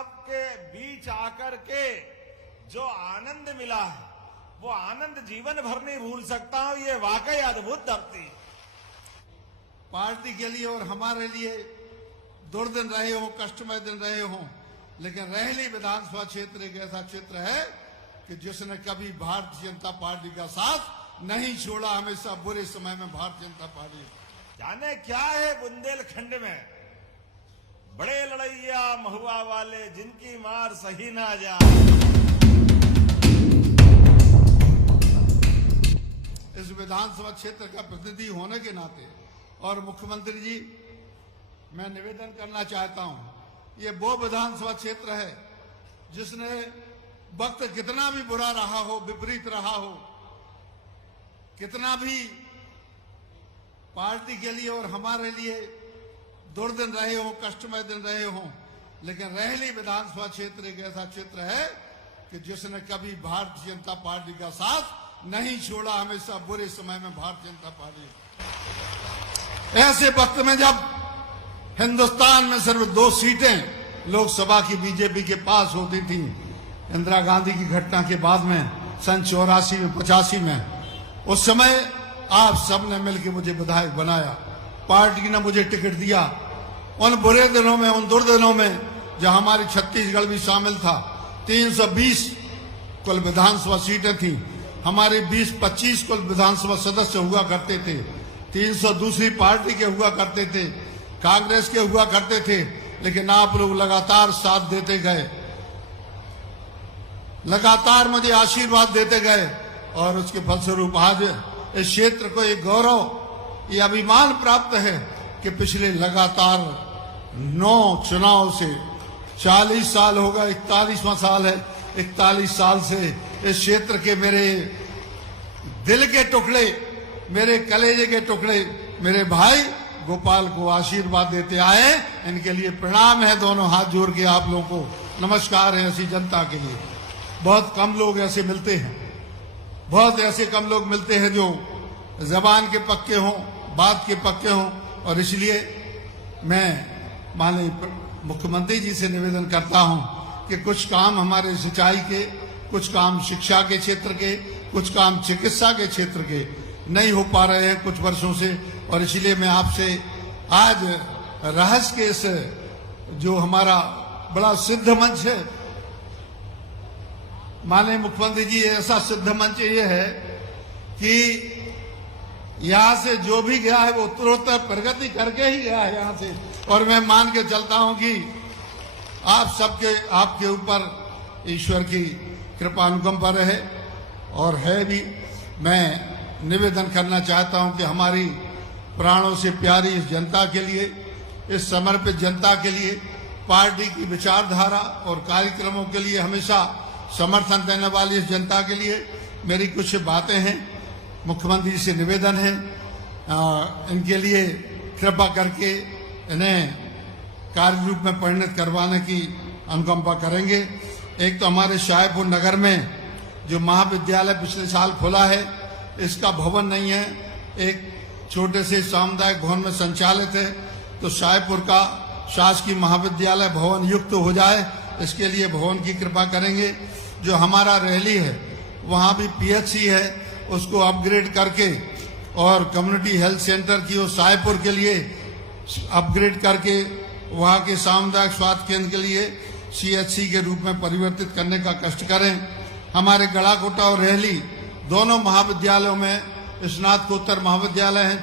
सबके बीच आकर के जो आनंद मिला है वो आनंद जीवन भर नहीं भूल सकता हूं। ये वाकई अद्भुत धरती। पार्टी के लिए और हमारे लिए दुर्दिन रहे हो, कष्टमय दिन रहे हो, लेकिन रहली विधानसभा क्षेत्र एक ऐसा क्षेत्र है कि जिसने कभी भारतीय जनता पार्टी का साथ नहीं छोड़ा। हमेशा बुरे समय में भारतीय जनता पार्टी जाने क्या है बुंदेलखंड में बड़े लड़ैया महुआ वाले जिनकी मार सही ना जाए। इस विधानसभा क्षेत्र का प्रतिनिधि होने के नाते और मुख्यमंत्री जी, मैं निवेदन करना चाहता हूं, ये वो विधानसभा क्षेत्र है जिसने वक्त कितना भी बुरा रहा हो, विपरीत रहा हो, कितना भी पार्टी के लिए और हमारे लिए दुर्दिन रहे हो, कष्टमय दिन रहे हो, लेकिन रहली विधानसभा क्षेत्र एक ऐसा क्षेत्र है कि जिसने कभी भारतीय जनता पार्टी का साथ नहीं छोड़ा। हमेशा बुरे समय में भारतीय जनता पार्टी, ऐसे वक्त में जब हिंदुस्तान में सिर्फ 2 सीटें लोकसभा की बीजेपी के पास होती थी, इंदिरा गांधी की घटना के बाद में सन 84 में 85 में, उस समय आप सबने मिलकर मुझे विधायक बनाया, पार्टी ने मुझे टिकट दिया। उन बुरे दिनों में, उन दुर्दिनों में जब हमारी छत्तीसगढ़ भी शामिल था, 320 कुल विधानसभा सीटें थी, हमारे 20-25 कुल विधानसभा सदस्य हुआ करते थे, 300 दूसरी पार्टी के हुआ करते थे, कांग्रेस के हुआ करते थे, लेकिन आप लोग लगातार साथ देते गए, लगातार मुझे आशीर्वाद देते गए और उसके फलस्वरूप आज इस क्षेत्र को एक गौरव, ये अभिमान प्राप्त है कि पिछले लगातार 9 चुनाव से 40 साल होगा, 41वां साल है, 41 साल से इस क्षेत्र के मेरे दिल के टुकड़े, मेरे कलेजे के टुकड़े, मेरे भाई गोपाल को आशीर्वाद देते आए। इनके लिए प्रणाम है, दोनों हाथ जोड़ के आप लोगों को नमस्कार है। ऐसी जनता के लिए बहुत कम लोग ऐसे मिलते हैं, बहुत ऐसे कम लोग मिलते हैं जो जबान के पक्के हों, बात के पक्के हों, और इसलिए मैं माननीय मुख्यमंत्री जी से निवेदन करता हूं कि कुछ काम हमारे सिंचाई के, कुछ काम शिक्षा के क्षेत्र के, कुछ काम चिकित्सा के क्षेत्र के नहीं हो पा रहे हैं कुछ वर्षों से, और इसलिए मैं आपसे आज रहस्य के इस जो हमारा बड़ा सिद्ध मंच है, माननीय मुख्यमंत्री जी, ऐसा सिद्ध मंच ये है कि यहां से जो भी गया है वो उत्तरोत्तर प्रगति करके ही गया है यहां से, और मैं मान के चलता हूं कि आप सबके, आपके ऊपर ईश्वर की कृपा अनुकंपा रहे और है भी। मैं निवेदन करना चाहता हूं कि हमारी प्राणों से प्यारी इस जनता के लिए, इस समर्पित जनता के लिए, पार्टी की विचारधारा और कार्यक्रमों के लिए हमेशा समर्थन देने वाली इस जनता के लिए मेरी कुछ बातें हैं, मुख्यमंत्री से निवेदन है, इनके लिए कृपा करके इन्हें कार्य रूप में परिणत करवाने की अनुकंपा करेंगे। एक तो हमारे शाहपुर नगर में जो महाविद्यालय पिछले साल खुला है, इसका भवन नहीं है, एक छोटे से सामुदायिक भवन में संचालित है, तो शाहपुर का शासकीय महाविद्यालय भवन युक्त हो जाए, इसके लिए भवन की कृपा करेंगे। जो हमारा रहली है वहाँ भी पीएचसी है, उसको अपग्रेड करके और कम्युनिटी हेल्थ सेंटर की, और शाहपुर के लिए अपग्रेड करके वहाँ के सामुदायिक स्वास्थ्य केंद्र के लिए सीएचसी के रूप में परिवर्तित करने का कष्ट करें। हमारे गड़ाकोटा और रहली दोनों महाविद्यालयों में स्नातकोत्तर महाविद्यालय हैं,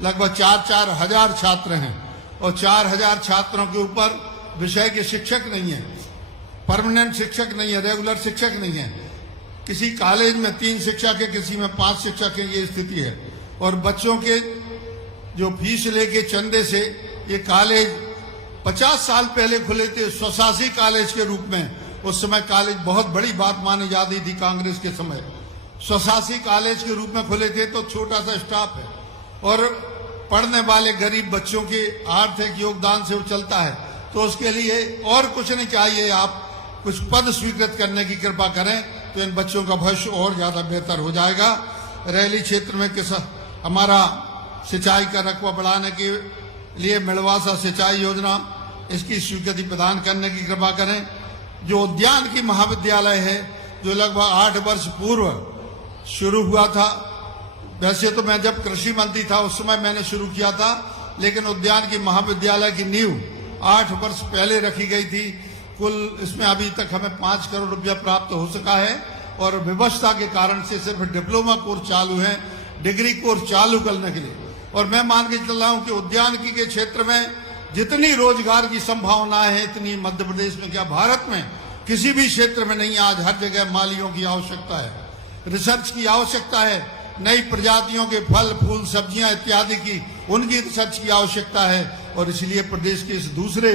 लगभग 4-4 हजार छात्र हैं, और 4000 छात्रों के ऊपर विषय के शिक्षक नहीं है, परमानेंट शिक्षक नहीं है, रेगुलर शिक्षक नहीं है। किसी कॉलेज में 3 शिक्षक है, किसी में 5 शिक्षक है, ये स्थिति है। और बच्चों के जो फीस लेके चंदे से ये कॉलेज 50 साल पहले खुले थे स्वशासी कॉलेज के रूप में। उस समय कॉलेज बहुत बड़ी बात मानी जाती थी कांग्रेस के समय, स्वशासी कॉलेज के रूप में खुले थे, तो छोटा सा स्टाफ है और पढ़ने वाले गरीब बच्चों के आर्थिक योगदान से वो चलता है। तो उसके लिए और कुछ नहीं चाहिए, आप कुछ पद स्वीकृत करने की कृपा करें तो इन बच्चों का भविष्य और ज्यादा बेहतर हो जाएगा। रहली क्षेत्र में हमारा सिंचाई का रकबा बढ़ाने के लिए मिड़वासा सिंचाई योजना, इसकी स्वीकृति प्रदान करने की कृपा करें। जो उद्यान की महाविद्यालय है, जो लगभग 8 वर्ष पूर्व शुरू हुआ था। वैसे तो मैं जब कृषि मंत्री था उस समय मैंने शुरू किया था, लेकिन उद्यान की महाविद्यालय की नींव 8 वर्ष पहले रखी गई थी। कुल इसमें अभी तक हमें 5 करोड़ रुपया प्राप्त हो सका है, और व्यवस्था के कारण से सिर्फ डिप्लोमा कोर्स चालू है, डिग्री कोर्स चालू करने के लिए। और मैं मान के चल रहा हूं कि उद्यानिकी के क्षेत्र में जितनी रोजगार की संभावनाएं हैं, इतनी मध्य प्रदेश में क्या भारत में किसी भी क्षेत्र में नहीं। आज हर जगह मालियों की आवश्यकता है, रिसर्च की आवश्यकता है, नई प्रजातियों के फल फूल सब्जियां इत्यादि की उनकी रिसर्च की आवश्यकता है। और इसलिए प्रदेश के इस दूसरे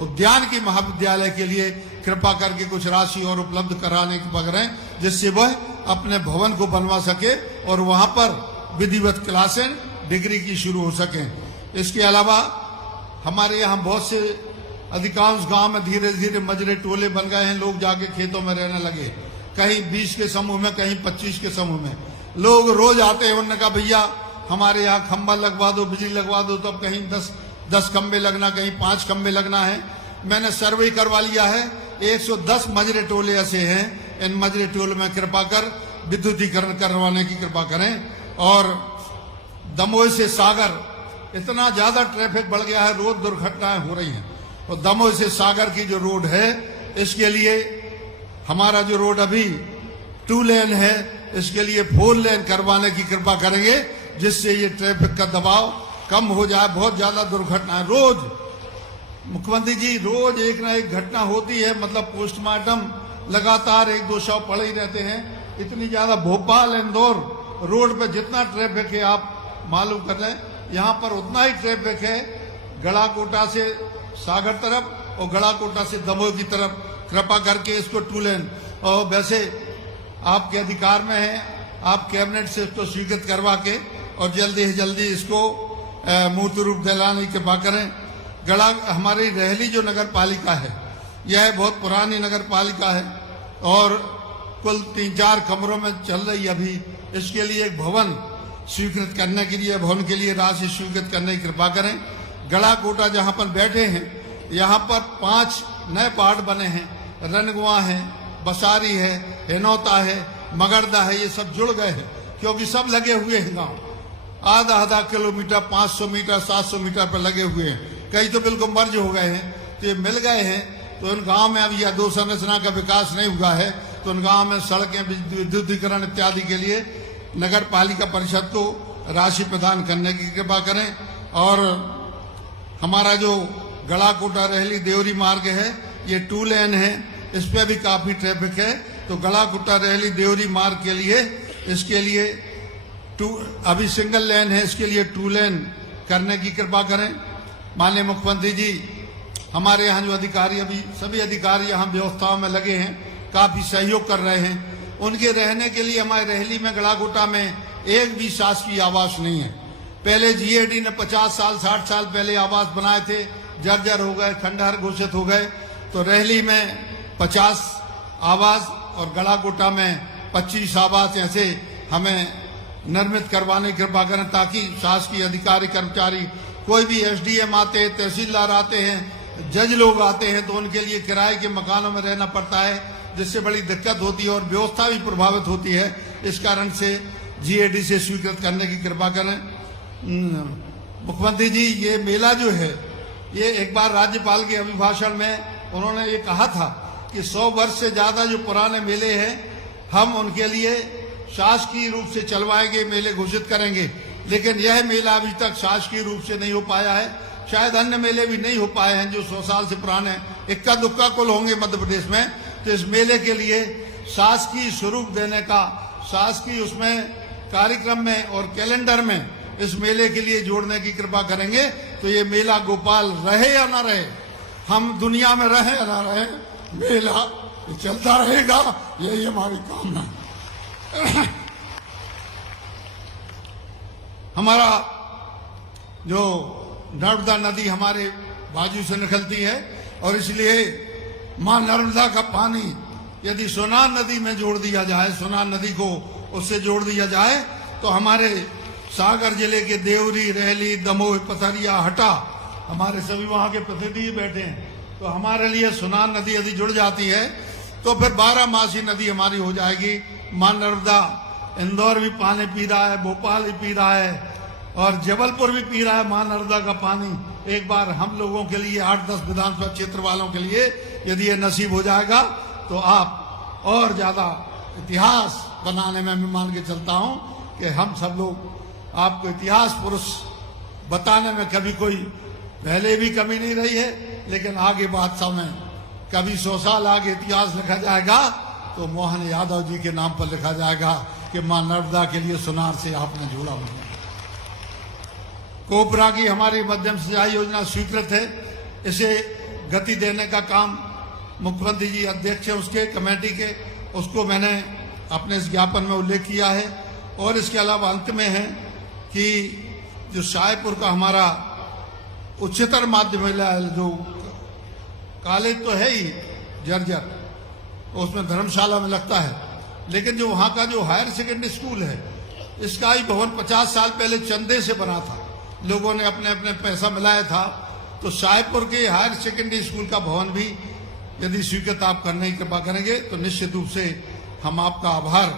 उद्यान की महाविद्यालय के लिए कृपा करके कुछ राशि और उपलब्ध कराने की करें, जिससे वह अपने भवन को बनवा सके और वहां पर विधिवत क्लासें डिग्री की शुरू हो सकें। इसके अलावा हमारे यहाँ बहुत से अधिकांश गांव में धीरे धीरे मजरे टोले बन गए हैं। लोग जाके खेतों में रहने लगे, कहीं 20 के समूह में, कहीं 25 के समूह में। लोग रोज आते हैं, उन्होंने कहा भैया हमारे यहाँ खंबा लगवा दो, बिजली लगवा दो। तो अब कहीं 10 खंबे लगना, कहीं 5 खंबे लगना है। मैंने सर्वे करवा लिया है, 110 मजरे टोले ऐसे हैं। इन मजरे टोले में कृपा कर विद्युतीकरण करवाने की कृपा करें। और दमोह से सागर इतना ज्यादा ट्रैफिक बढ़ गया है, रोज दुर्घटनाएं हो रही हैं। और दमोह से सागर की जो रोड है, इसके लिए हमारा जो रोड अभी 2 लेन है, इसके लिए 4 लेन करवाने की कृपा करेंगे, जिससे ये ट्रैफिक का दबाव कम हो जाए। बहुत ज्यादा दुर्घटनाएं रोज, मुख्यमंत्री जी, रोज एक ना एक घटना होती है। मतलब पोस्टमार्टम लगातार 1-2 शव पड़े ही रहते हैं। इतनी ज्यादा भोपाल इंदौर रोड पे जितना ट्रैफिक है आप मालूम कर लें, यहाँ पर उतना ही ट्रैफिक है गड़ाकोटा से सागर तरफ और गड़ाकोटा से दमोह की तरफ। कृपा करके इसको 2 लेन, और वैसे आपके अधिकार में है, आप कैबिनेट से इसको स्वीकृत करवा के और जल्दी से जल्दी इसको मूर्त रूप दिलाने की कृपा करें। हमारी रहली जो नगर पालिका है, यह बहुत पुरानी नगर पालिका है और कुल 3-4 कमरों में चल रही अभी। इसके लिए एक भवन स्वीकृत करने के लिए, भवन के लिए राशि स्वीकृत करने की कृपा करें। गड़ाकोटा जहां पर बैठे हैं, यहाँ पर 5 नए पार्ट बने हैं। रनगुआ है, बसारी है, हेनौता है, मगरदा है, ये सब जुड़ गए हैं क्योंकि सब लगे हुए हैं गांव। आधा किलोमीटर, 500 मीटर, 700 मीटर पर लगे हुए हैं। कई तो बिल्कुल मर्ज हो गए हैं, तो ये मिल गए हैं। तो उन गांव में अब यह अधोसंरचना का विकास नहीं हुआ है, तो उन गांव में सड़कें, विद्युतीकरण इत्यादि के लिए नगर पालिका परिषद को राशि प्रदान करने की कृपा करें। और हमारा जो गड़ाकोटा रहली देवरी मार्ग है, ये 2 लेन है, इस पे भी काफी ट्रैफिक है। तो गड़ाकोटा रहली देवरी मार्ग के लिए, इसके लिए अभी सिंगल लेन है, इसके लिए 2 लेन करने की कृपा करें। माननीय मुख्यमंत्री जी, हमारे यहाँ जो अधिकारी, अभी सभी अधिकारी यहाँ व्यवस्थाओं में लगे हैं, काफी सहयोग कर रहे हैं। उनके रहने के लिए हमारे रहली में, गड़ाकोटा में एक भी शासकीय आवास नहीं है। पहले जीएडी ने 50 साल 60 साल पहले आवास बनाए थे, जर्जर हो गए, खंडहर घोषित हो गए। तो रहली में 50 आवास और गड़ाकोटा में 25 आवास ऐसे हमें निर्मित करवाने की कृपा करें, ताकि शासकीय अधिकारी कर्मचारी, कोई भी एसडीएम आते हैं, तहसीलदार आते हैं, जज लोग आते हैं, तो उनके लिए किराए के मकानों में रहना पड़ता है, जिससे बड़ी दिक्कत होती है और व्यवस्था भी प्रभावित होती है। इस कारण से जीएडी से स्वीकृत करने की कृपा करें। मुख्यमंत्री जी, ये मेला जो है, ये एक बार राज्यपाल के अभिभाषण में उन्होंने ये कहा था कि 100 वर्ष से ज्यादा जो पुराने मेले हैं, हम उनके लिए शासकीय रूप से चलवाएंगे, मेले घोषित करेंगे। लेकिन यह मेला अभी तक शासकीय रूप से नहीं हो पाया है। शायद अन्य मेले भी नहीं हो पाए हैं जो 100 साल से पुराने हैं, इक्का दुक्का कुल होंगे मध्य प्रदेश में। तो इस मेले के लिए शासकीय स्वरूप देने का, शासकीय उसमें कार्यक्रम में और कैलेंडर में इस मेले के लिए जोड़ने की कृपा करेंगे। तो ये मेला गोपाल रहे या ना रहे, हम दुनिया में रहे या ना रहे, मेला चलता रहेगा, यही हमारी कामना है। हमारा जो नर्मदा नदी हमारे बाजू से निकलती है, और इसलिए मां नर्मदा का पानी यदि सोनार नदी में जोड़ दिया जाए, सोनार नदी को उससे जोड़ दिया जाए, तो हमारे सागर जिले के देवरी, रहली, दमोह, पथरिया, हटा, हमारे सभी वहां के प्रतिनिधि बैठे हैं, तो हमारे लिए सुनार नदी यदि जुड़ जाती है तो फिर 12 नदी हमारी हो जाएगी। मां नर्मदा, इंदौर भी पानी पी रहा है, भोपाल भी पी रहा है और जबलपुर भी पी रहा है मां नर्मदा का पानी। एक बार हम लोगों के लिए 8-10 विधानसभा क्षेत्र वालों के लिए यदि ये नसीब हो जाएगा तो आप और ज्यादा इतिहास बनाने में मैं मान के चलता हूं कि हम सब लोग आपको इतिहास पुरुष बताने में कभी कोई पहले भी कमी नहीं रही है, लेकिन आगे बादशाह में कभी 100 साल आगे इतिहास लिखा जाएगा तो मोहन यादव जी के नाम पर लिखा जाएगा कि मां नर्मदा के लिए सुनार से आपने जोड़ा हुआ। कोबरा की हमारी मध्यम सिंचाई योजना स्वीकृत है, इसे गति देने का काम मुख्यमंत्री जी अध्यक्ष है उसके कमेटी के, उसको मैंने अपने इस ज्ञापन में उल्लेख किया है। और इसके अलावा अंत में है कि जो शाहपुर का हमारा उच्चतर माध्यमिक जो कॉलेज तो है ही जर्जर, तो उसमें धर्मशाला में लगता है, लेकिन जो वहां का जो हायर सेकेंडरी स्कूल है इसका ही भवन 50 साल पहले चंदे से बना था, लोगों ने अपने अपने पैसा मिलाया था। तो शाहपुर के हायर सेकेंडरी स्कूल का भवन भी यदि स्वीकृत आप करने की कृपा करेंगे तो निश्चित रूप से हम आपका आभार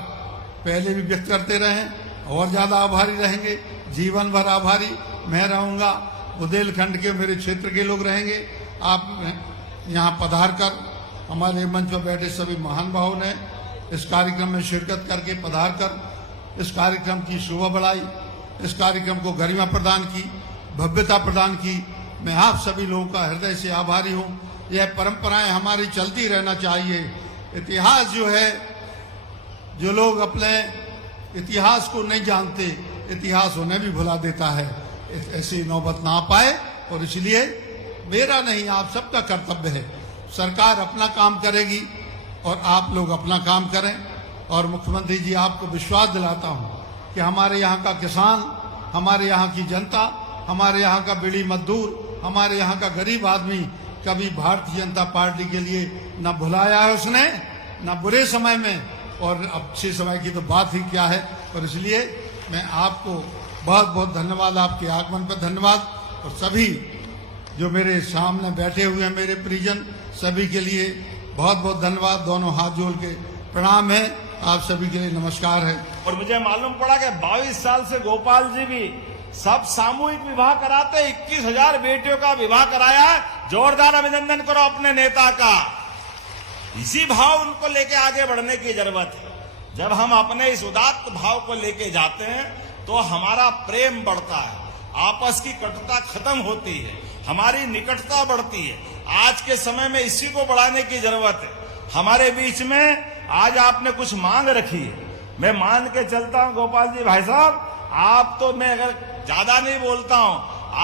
पहले भी व्यक्त करते रहे और ज्यादा आभारी रहेंगे, जीवन भर आभारी मैं रहूंगा। बुंदेलखंड के मेरे क्षेत्र के लोग रहेंगे। आप यहाँ पधार कर हमारे मंच पर बैठे सभी महान भावों ने इस कार्यक्रम में शिरकत करके पधार कर इस कार्यक्रम की शोभा बढ़ाई, इस कार्यक्रम को गरिमा प्रदान की, भव्यता प्रदान की। मैं आप सभी लोगों का हृदय से आभारी हूँ। यह परंपराएं हमारी चलती रहना चाहिए। इतिहास जो है, जो लोग अपने इतिहास को नहीं जानते, इतिहास उन्हें भी भुला देता है। ऐसी नौबत ना पाए और इसलिए मेरा नहीं आप सबका कर्तव्य है। सरकार अपना काम करेगी और आप लोग अपना काम करें। और मुख्यमंत्री जी आपको विश्वास दिलाता हूं कि हमारे यहाँ का किसान, हमारे यहाँ की जनता, हमारे यहाँ का बीड़ी मजदूर, हमारे यहाँ का गरीब आदमी कभी भारतीय जनता पार्टी के लिए न भुलाया है उसने, न बुरे समय में, और अच्छे समय की तो बात ही क्या है। और इसलिए मैं आपको बहुत बहुत धन्यवाद, आपके आगमन पर धन्यवाद। और सभी जो मेरे सामने बैठे हुए हैं मेरे परिजन, सभी के लिए बहुत बहुत धन्यवाद। दोनों हाथ जोड़ के प्रणाम है, आप सभी के लिए नमस्कार है। और मुझे मालूम पड़ा कि 22 साल से गोपाल जी भी सब सामूहिक विवाह कराते, 21,000 बेटियों का विवाह कराया। जोरदार अभिनंदन करो अपने नेता का। इसी भाव उनको लेके आगे बढ़ने की जरूरत है। जब हम अपने इस उदात्त भाव को लेके जाते हैं तो हमारा प्रेम बढ़ता है, आपस की कटुता खत्म होती है, हमारी निकटता बढ़ती है। आज के समय में इसी को बढ़ाने की जरूरत है। हमारे बीच में आज आपने कुछ मांग रखी है, मैं मान के चलता हूं गोपाल जी भाई साहब, आप तो मैं अगर ज्यादा नहीं बोलता हूं,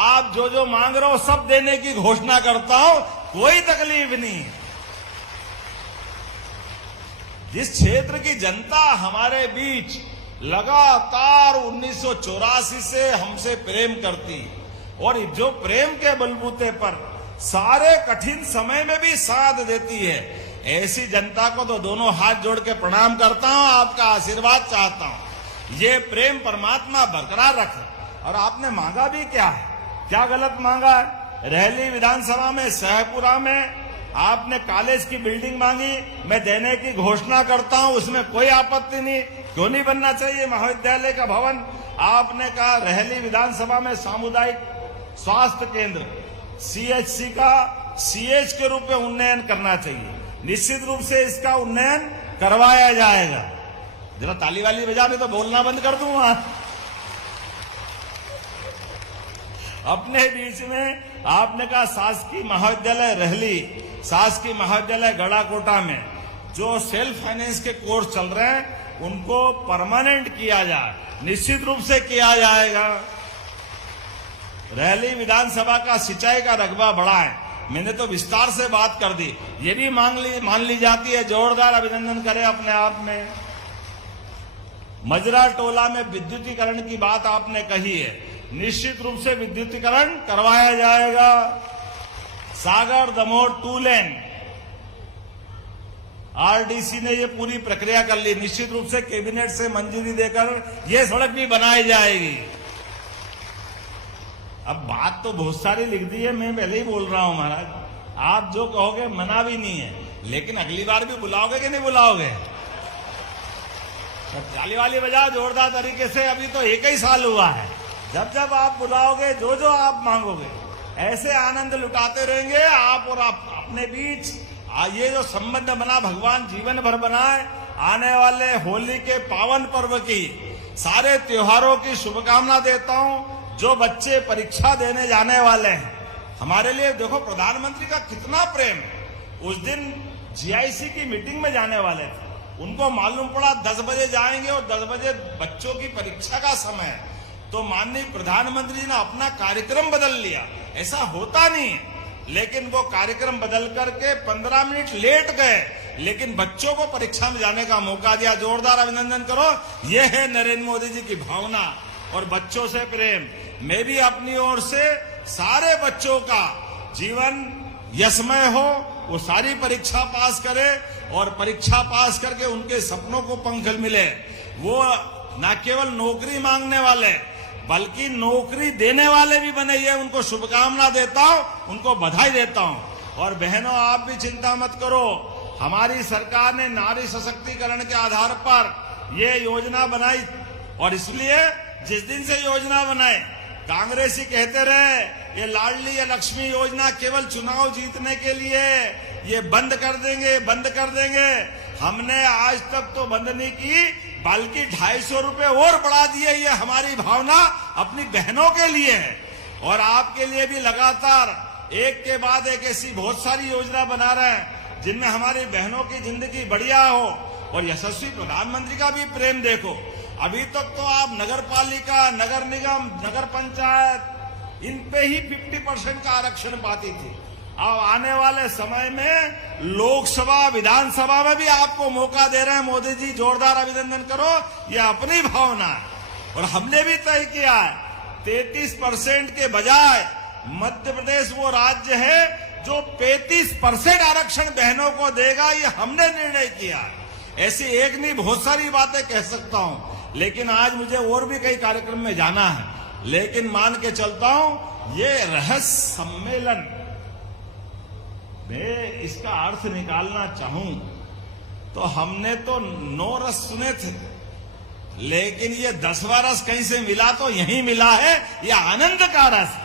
आप जो जो मांग रहे हो सब देने की घोषणा करता हूं, कोई तकलीफ नहीं। जिस क्षेत्र की जनता हमारे बीच लगातार 1984 से हमसे प्रेम करती और जो प्रेम के बलबूते पर सारे कठिन समय में भी साथ देती है, ऐसी जनता को तो दोनों हाथ जोड़ के प्रणाम करता हूं, आपका आशीर्वाद चाहता हूं। ये प्रेम परमात्मा बरकरार रखे। और आपने मांगा भी क्या है, क्या गलत मांगा है? रहली विधानसभा में शाहपुरा में आपने कॉलेज की बिल्डिंग मांगी, मैं देने की घोषणा करता हूं, उसमें कोई आपत्ति नहीं। क्यों नहीं बनना चाहिए महाविद्यालय का भवन? आपने कहा रहली विधानसभा में सामुदायिक स्वास्थ्य केंद्र CHC का CH के रूप में उन्नयन करना चाहिए। निश्चित रूप से इसका उन्नयन करवाया जाएगा। जरा ताली वाली बजा, नहीं तो बोलना बंद कर दूंगा। अपने बीच में आपने कहा शासकीय महाविद्यालय रहली, शासकीय महाविद्यालय गढ़ाकोटा में जो सेल्फ फाइनेंस के कोर्स चल रहे हैं उनको परमानेंट किया जाए, निश्चित रूप से किया जाएगा। रहली विधानसभा का सिंचाई का रकबा बढ़ाएं, मैंने तो विस्तार से बात कर दी, ये भी मान ली जाती है। जोरदार अभिनंदन करें अपने आप में। मजरा टोला में विद्युतीकरण की बात आपने कही है, निश्चित रूप से विद्युतीकरण करवाया जाएगा। सागर दमोह 2 लेन RDC ने ये पूरी प्रक्रिया कर ली, निश्चित रूप से कैबिनेट से मंजूरी देकर ये सड़क भी बनाई जाएगी। अब बात तो बहुत सारी लिख दी है, मैं पहले ही बोल रहा हूं महाराज, आप जो कहोगे मना भी नहीं है, लेकिन अगली बार भी बुलाओगे कि नहीं बुलाओगे? तो ताली वाली बजाओ जोरदार तरीके से। अभी तो एक ही साल हुआ है। जब जब आप बुलाओगे, जो जो आप मांगोगे, ऐसे आनंद लुटाते रहेंगे आप और आप अपने बीच। ये जो संबंध बना, भगवान जीवन भर बनाए। आने वाले होली के पावन पर्व की, सारे त्योहारों की शुभकामना देता हूं। जो बच्चे परीक्षा देने जाने वाले हैं, हमारे लिए देखो प्रधानमंत्री का कितना प्रेम। उस दिन जीआईसी की मीटिंग में जाने वाले थे, उनको मालूम पड़ा 10 बजे जाएंगे और 10 बजे बच्चों की परीक्षा का समय है, तो माननीय प्रधानमंत्री जी ने अपना कार्यक्रम बदल लिया। ऐसा होता नहीं, लेकिन वो कार्यक्रम बदल करके 15 मिनट लेट गए, लेकिन बच्चों को परीक्षा में जाने का मौका दिया। जोरदार अभिनंदन करो। ये है नरेंद्र मोदी जी की भावना और बच्चों से प्रेम। मैं भी अपनी ओर से सारे बच्चों का जीवन यशमय हो, वो सारी परीक्षा पास करे और परीक्षा पास करके उनके सपनों को पंख मिले। वो न केवल नौकरी मांगने वाले, बल्कि नौकरी देने वाले भी बने। ये उनको शुभकामना देता हूं, उनको बधाई देता हूं। और बहनों, आप भी चिंता मत करो। हमारी सरकार ने नारी सशक्तिकरण के आधार पर ये योजना बनाई, और इसलिए जिस दिन से योजना बनाए, कांग्रेसी कहते रहे ये लाडली या लक्ष्मी योजना केवल चुनाव जीतने के लिए, ये बंद कर देंगे, बंद कर देंगे। हमने आज तक तो बंद नहीं की, बल्कि 250 रुपए और बढ़ा दिए। ये हमारी भावना अपनी बहनों के लिए है और आपके लिए भी। लगातार एक के बाद एक ऐसी बहुत सारी योजना बना रहे हैं जिनमें हमारी बहनों की जिंदगी बढ़िया हो। और यशस्वी प्रधानमंत्री का भी प्रेम देखो। अभी तक तो आप नगर पालिका, नगर निगम, नगर पंचायत, इन पे ही 50% का आरक्षण पाती थी। अब आने वाले समय में लोकसभा, विधानसभा में भी आपको मौका दे रहे हैं मोदी जी। जोरदार अभिनंदन करो। यह अपनी भावना है और हमने भी तय किया है 33% के बजाय मध्य प्रदेश वो राज्य है जो 35% आरक्षण बहनों को देगा। ये हमने निर्णय किया है। ऐसी एक नहीं, बहुत सारी बातें कह सकता हूं, लेकिन आज मुझे और भी कई कार्यक्रम में जाना है। लेकिन मान के चलता हूं, ये रहस्य सम्मेलन मैं इसका अर्थ निकालना चाहूं तो हमने तो 9 रस सुने थे, लेकिन ये 10वां रस कहीं से मिला तो यहीं मिला है। ये आनंद का रस।